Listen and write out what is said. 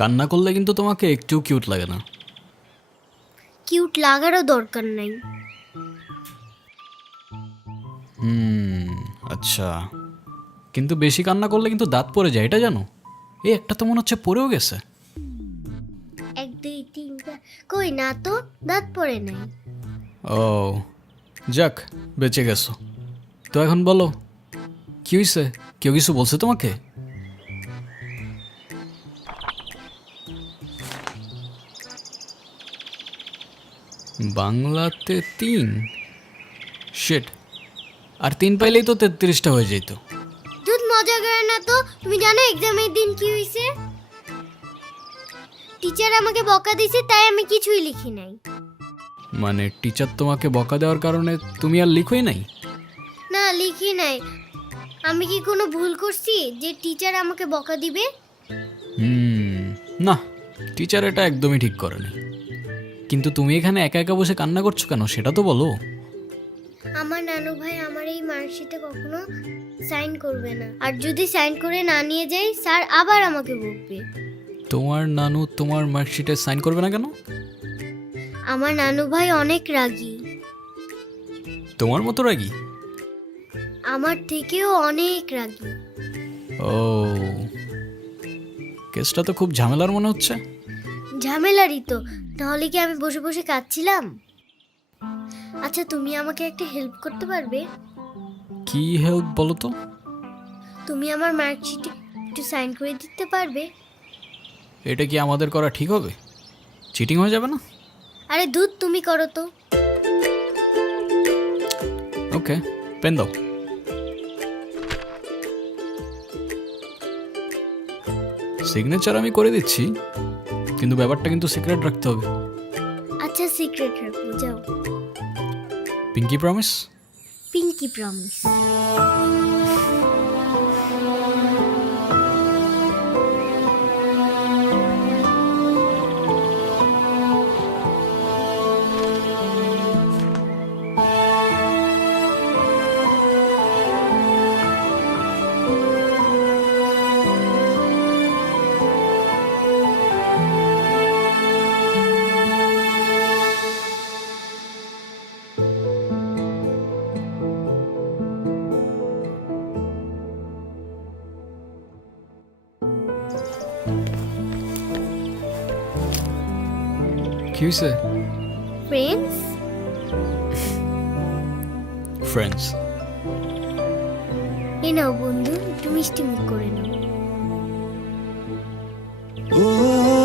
কান্না করলে কিন্তু তোমাকে একটু কিউট লাগে না। কিউট লাগারও দরকার নাই। আচ্ছা, কিন্তু বেশি কান্না করলে কিন্তু দাঁত পড়ে যায়, এটা জানো? এই একটা তো মনে হচ্ছে পড়েও গেছে। 1 2 3 4 কই না তো, দাঁত পড়ে নাই। ও যাক, বেঁচে গেছো। তো এখন বলো কি হয়েছে? কেউ কিছু বলছে তোমাকে? বাংলাতে 3? শিট, আর 3 পাইলেই তো 33টা হয়ে যেত। দুধ মজা করে না তো। তুমি জানো এক্সামের দিন কি হয়েছে? টিচার আমাকে বকা দিয়েছে, তাই আমি কিছুই লিখি নাই। মানে টিচার তোমাকে বকা দেওয়ার কারণে তুমি আর লিখোই নাই? না, লিখি নাই। আমি কি কোনো ভুল করছি যে টিচার আমাকে বকা দিবে? না, টিচার এটা একদমই ঠিক করেনি। কিন্তু তুমি এখানে একা একা বসে কান্না করছো কেন, সেটা তো বলো। আমার নানু ভাই আমার এই মার্কশিটে কখনো সাইন করবে না, আর যদি সাইন করে না নিয়ে যাই স্যার আবার আমাকে বকবে। তোমার নানু তোমার মার্কশিটে সাইন করবে না কেন? আমার নানু ভাই অনেক রাগী, তোমার মতো রাগী? আমার থেকেও অনেক রাগী। ও, কেসটা তো খুব ঝামেলার মনে হচ্ছে। ঝামেলারই তো, তাহলে কি আমি বসে বসে কাঁদছিলাম? আচ্ছা, তুমি আমাকে একটা হেল্প করতে পারবে? কি হেল্প বলো তো? তুমি আমার মার্কশিটে একটু সাইন করে দিতে পারবে? এটা কি আমাদের করা ঠিক হবে? চিটিং হয়ে যাবে না? আরে দুধ, তুমি করো তো। ওকে, পেন দাও। সিগনেচার আমি করে দিচ্ছি, কিন্তু ব্যাপারটা কিন্তু সিক্রেট রাখতে হবে। আচ্ছা, সিক্রেট রাখবো, যাও। Pinky promise? Pinky promise. কি হয়েছে? ফ্রেন্ডস। ফ্রেন্ডস? এ নাও বন্ধু, একটু মিষ্টি মুখ করে নাও। Oh